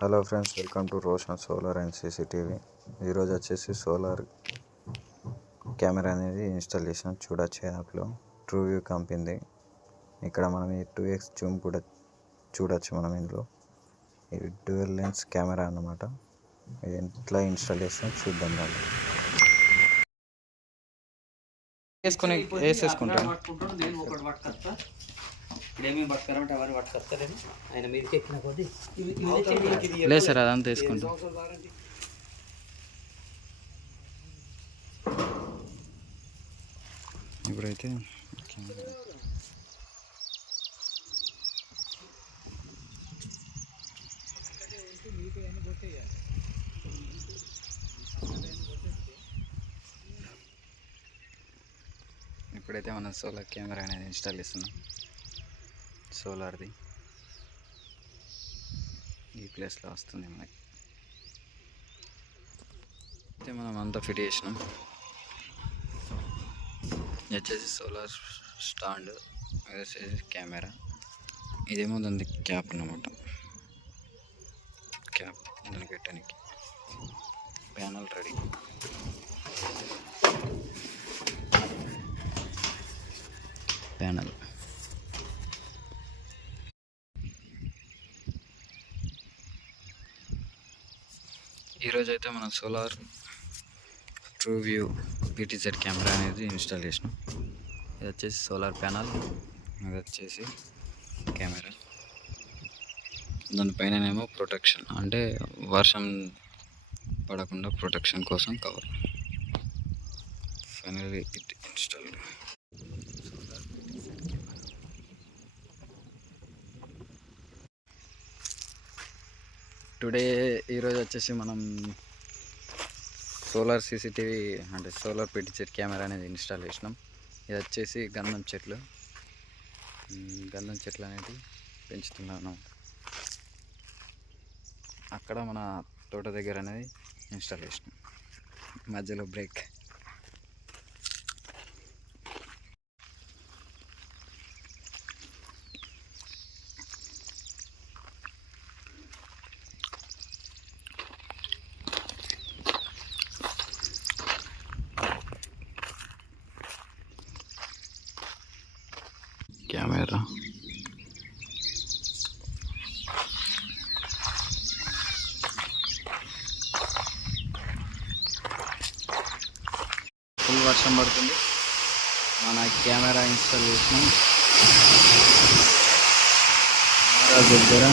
Hello friends, welcome to Roshan solar and CCTV. ఈరోజు వచ్చేసి solar camera అనేది ఇన్స్టాల్ చేసాం. చూడొచ్చు యాప్లో ట్రూ వ్యూ కంపెనీది. ఇక్కడ మనం ఈ 2x జూమ్ కూడా చూడొచ్చు. మనం ఇందులో ఇది డ్యూయల్ లెన్స్ కెమెరా అన్నమాట. ఇది ఎట్లా ఇన్స్టాల్ చేస్తాం చూద్దాం. దాన్ని వేసేసుకుంటాం. లేదు సార్, అదంతా వేసుకుంటాం. ఇప్పుడైతే మనం సోలార్ కెమెరా అనేది ఇన్స్టాల్ చేస్తున్నాం. సోలార్ది ఈ ప్లేస్లో వస్తుంది మనకి. అయితే మనం అంతా ఫిట్ చేసినాం. వచ్చేసి సోలార్ స్టాండ్, అది వచ్చేసి కెమెరా, ఇదేమో దాని క్యాప్ అన్నమాట. క్యాప్ దానికి పెట్టడానికి ప్యానల్ రెడీ. ప్యానల్ ఈరోజు అయితే మనం solar true view PTZ camera అనేది ఇన్స్టాల్ చేసినాం. ఇది వచ్చేసి సోలార్ ప్యానల్, ఇది వచ్చేసి కెమెరా. దానిపైననేమో ప్రొటెక్షన్, అంటే వర్షం పడకుండా ప్రొటెక్షన్ కోసం కవర్. Finally it installed. ఈరోజు వచ్చేసి మనం సోలార్ సీసీటీవీ అంటే సోలార్ పీటీజెడ్ కెమెరా అనేది ఇన్స్టాల్ చేసినాం. ఇది వచ్చేసి గంధం చెట్లు అనేది పెంచుతున్నాను. అక్కడ మన తోట దగ్గర అనేది ఇన్స్టాల్ చేసినాం. మధ్యలో బ్రేక్. కెమెరా ఫుల్ వర్షం పడుతుంది. మన కెమెరా ఇన్స్టాల్ చేసినాం. కెమెరా దగ్గర